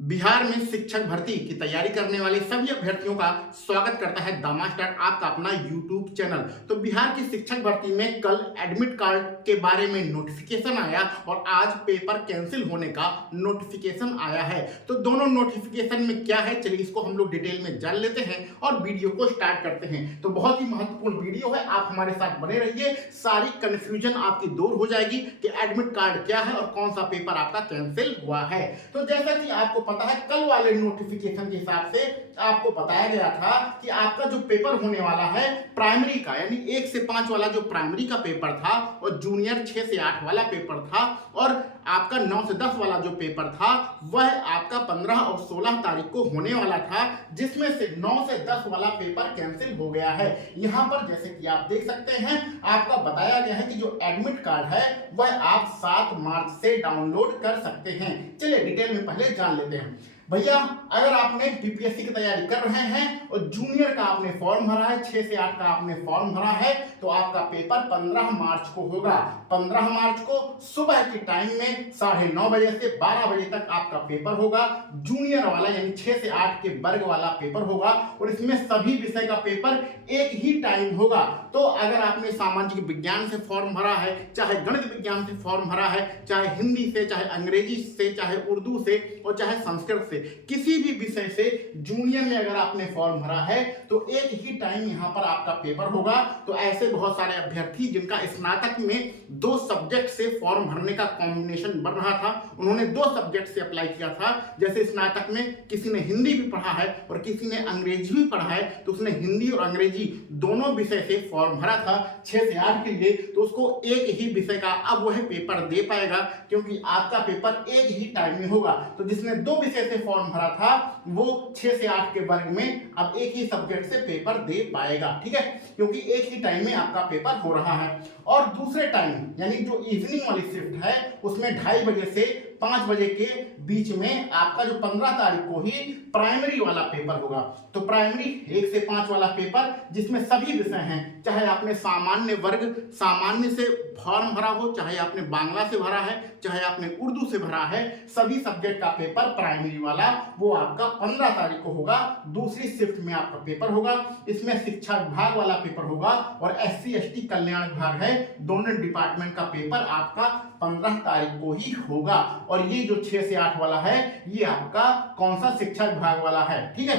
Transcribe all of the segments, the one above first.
बिहार में शिक्षक भर्ती की तैयारी करने वाले सभी अभ्यर्थियों का स्वागत करता है द मास्टर आपका अपना यूट्यूब चैनल। तो बिहार की शिक्षक भर्ती में कल एडमिट कार्ड के बारे में नोटिफिकेशन आया और आज पेपर कैंसिल होने का नोटिफिकेशन आया है। तो दोनों नोटिफिकेशन में क्या है, चलिए इसको हम लोग डिटेल में जान लेते हैं और वीडियो को स्टार्ट करते हैं। तो बहुत ही महत्वपूर्ण वीडियो है, आप हमारे साथ बने रहिए, सारी कंफ्यूजन आपकी दूर हो जाएगी कि एडमिट कार्ड क्या है और कौन सा पेपर आपका कैंसिल हुआ है। तो जैसा कि आपको पता है, कल वाले नोटिफिकेशन के हिसाब से आपको बताया गया था कि आपका जो पेपर होने वाला है प्राइमरी का, यानी 1 से 5 वाला जो प्राइमरी का पेपर था और जूनियर 6 से 8 वाला पेपर था और आपका 9 से 10 वाला जो पेपर था वह आपका 15 और 16 तारीख को होने वाला था, जिसमें से 9 से 10 वाला पेपर कैंसिल हो गया है। यहां पर जैसे कि आप देख सकते हैं, आपका बताया गया है कि जो एडमिट कार्ड है वह आप 7 मार्च से डाउनलोड कर सकते हैं। चलिए डिटेल में पहले जान लेते हैं। भैया, अगर आपने बीपीएससी की तैयारी कर रहे हैं और जूनियर का आपने फॉर्म भरा है, 6 से 8 का आपने फॉर्म भरा है, तो आपका पेपर 15 मार्च को होगा। 15 मार्च को सुबह के टाइम में 9:30 बजे से 12 बजे तक आपका पेपर होगा। जूनियर वाला यानी 6 से 8 के वर्ग वाला पेपर होगा और इसमें सभी विषय का पेपर एक ही टाइम होगा। तो अगर आपने सामाजिक विज्ञान से फॉर्म भरा है, चाहे गणित विज्ञान से फॉर्म भरा है, चाहे हिंदी से, चाहे अंग्रेजी से, चाहे उर्दू से और चाहे संस्कृत से, किसी भी विषय से जूनियर में अगर आपने फॉर्म भरा है तो एक ही टाइम यहां पर आपका पेपर होगा। तो ऐसे बहुत सारे अभ्यर्थी जिनका स्नातक में 2 सब्जेक्ट से फॉर्म भरने का कॉम्बिनेशन बन रहा था, उन्होंने 2 सब्जेक्ट से अप्लाई किया था। जैसे स्नातक में किसी ने हिंदी भी पढ़ा है और किसी ने अंग्रेजी भी पढ़ा है, तो उसने हिंदी और अंग्रेजी दोनों विषय से फॉर्म भरा था 6 से 8 के लिए, तो उसको एक ही विषय का अब वह पेपर दे पाएगा, क्योंकि आपका पेपर एक ही टाइम में होगा। तो जिसने 2 विषय से फॉर्म भरा था वो 6 से 8 के वर्ग में अब एक ही सब्जेक्ट से पेपर दे पाएगा, ठीक है, क्योंकि एक ही टाइम में आपका पेपर हो रहा है। और दूसरे टाइम यानी जो इवनिंग वाली शिफ्ट है उसमें 2:30 बजे से 5 बजे के बीच में आपका जो 15 तारीख को ही प्राइमरी वाला पेपर होगा। तो प्राइमरी 1 से 5 वाला पेपर जिसमें सभी विषय हैं, चाहे आपने सामान्य वर्ग सामान्य से फॉर्म भरा हो, चाहे आपने बांग्ला से भरा है, चाहे आपने उर्दू से भरा है, सभी सब्जेक्ट का पेपर प्राइमरी वाला वो आपका 15 तारीख को होगा। दूसरी शिफ्ट में आपका पेपर होगा, इसमें शिक्षा विभाग वाला पेपर होगा और SC ST कल्याण विभाग है, दोनों डिपार्टमेंट का पेपर आपका 15 तारीख को ही होगा। और ये जो 6 से 8 वाला है ये आपका कौन सा शिक्षा विभाग वाला है, ठीक है।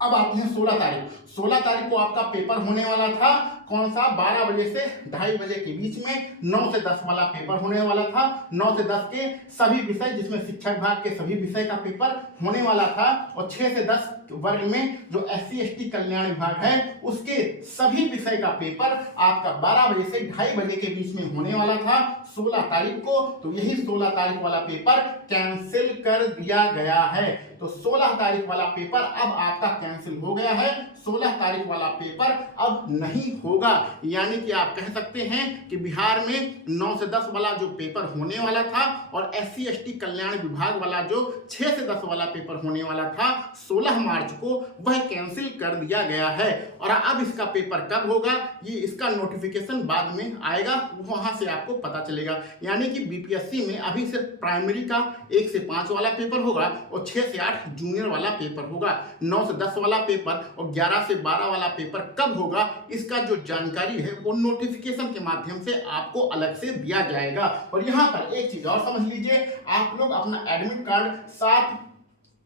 अब आते हैं 16 तारीख को आपका पेपर होने वाला था, कौन सा 12 बजे से 2:30 बजे के बीच में 9 से 10 वाला पेपर होने वाला था। 9 से 10 के सभी विषय जिसमें शिक्षा विभाग के सभी विषय का पेपर होने वाला था और 6 से 10 वर्ग में जो SC ST कल्याण विभाग है उसके सभी विषय का पेपर आपका 12 बजे से 2:30 बजे के बीच में होने वाला था 16 तारीख को। तो यही 16 तारीख वाला पेपर कैंसिल कर दिया गया है। तो 16 तारीख वाला पेपर अब आपका कैंसिल हो गया है, 16 तारीख वाला पेपर अब नहीं होगा। यानी कि आप कह सकते हैं कि बिहार में 9 से 10 वाला जो पेपर होने वाला था और SC ST कल्याण विभाग वाला जो 6 से 10 वाला पेपर होने वाला था 16 मार्च को, वह कैंसिल कर दिया गया है। और अब इसका पेपर कब होगा, ये इसका नोटिफिकेशन बाद में आएगा, वहां से आपको पता चलेगा। यानी कि बीपीएससी में अभी सिर्फ प्राइमरी का 1 से 5 वाला पेपर होगा और 6 से 8 जूनियर वाला पेपर होगा। 9 से 10 वाला पेपर और 11 से 12 वाला पेपर कब होगा, इसका जो जानकारी है वो नोटिफिकेशन के माध्यम से आपको अलग से दिया जाएगा। और यहाँ पर एक चीज और समझ लीजिए, आप लोग अपना एडमिट कार्ड 7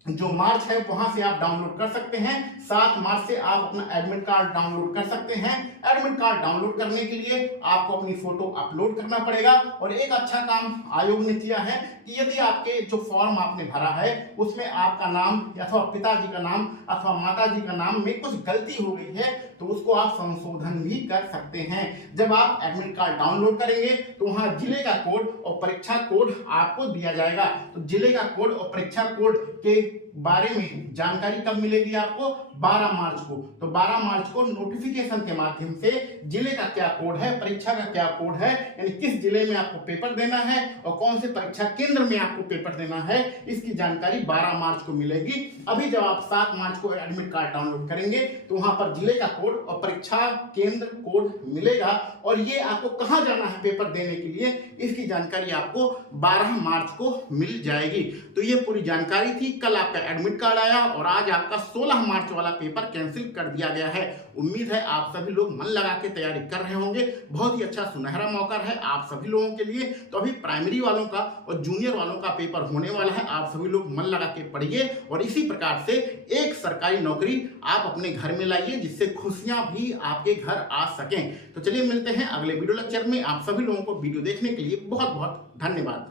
जो मार्च है वहां से आप डाउनलोड कर सकते हैं। 7 मार्च से आप अपना एडमिट कार्ड डाउनलोड कर सकते हैं। एडमिट कार्ड डाउनलोड करने के लिए आपको अपनी फोटो अपलोड करना पड़ेगा। और एक अच्छा काम आयोग ने किया है कि यदि आपके जो फॉर्म आपने भरा है उसमें आपका नाम अथवा पिताजी का नाम अथवा माताजी का नाम में कुछ गलती हो गई है तो उसको आप संशोधन भी कर सकते हैं। जब आप एडमिट कार्ड डाउनलोड करेंगे तो वहां जिले का कोड और परीक्षा कोड आपको दिया जाएगा। तो जिले का कोड और परीक्षा कोड के बारे में जानकारी कब मिलेगी आपको? 12 मार्च को। तो 12 मार्च को नोटिफिकेशन के माध्यम से जिले का क्या कोड है, परीक्षा का क्या कोड है, यानी किस जिले में आपको पेपर देना है और कौन से परीक्षा केंद्र में आपको पेपर देना है, इसकी जानकारी 12 मार्च को मिलेगी। अभी जब आप 7 मार्च को एडमिट कार्ड डाउनलोड करेंगे तो वहां पर जिले का कोड और परीक्षा केंद्र कोड मिलेगा और ये आपको कहां जाना है पेपर देने के लिए, इसकी जानकारी आपको 12 मार्च को मिल जाएगी। तो ये पूरी जानकारी थी। कल आपका एडमिट कार्ड आया और आज आपका 16 मार्च वाला पेपर कैंसिल कर दिया गया है। उम्मीद है आप सभी लोग मन लगा के तैयारी कर रहे होंगे। बहुत ही अच्छा सुनहरा मौका है आप सभी लोगों के लिए। तो अभी प्राइमरी वालों का और जूनियर वालों का पेपर होने वाला है। आप सभी लोग मन लगा के पढ़िए और इसी प्रकार से एक सरकारी नौकरी आप अपने घर में लाइए जिससे खुशियां भी आपके घर आ सकें। तो चलिए मिलते हैं अगले वीडियो लेक्चर में। आप सभी लोगों को वीडियो देखने के लिए बहुत बहुत धन्यवाद।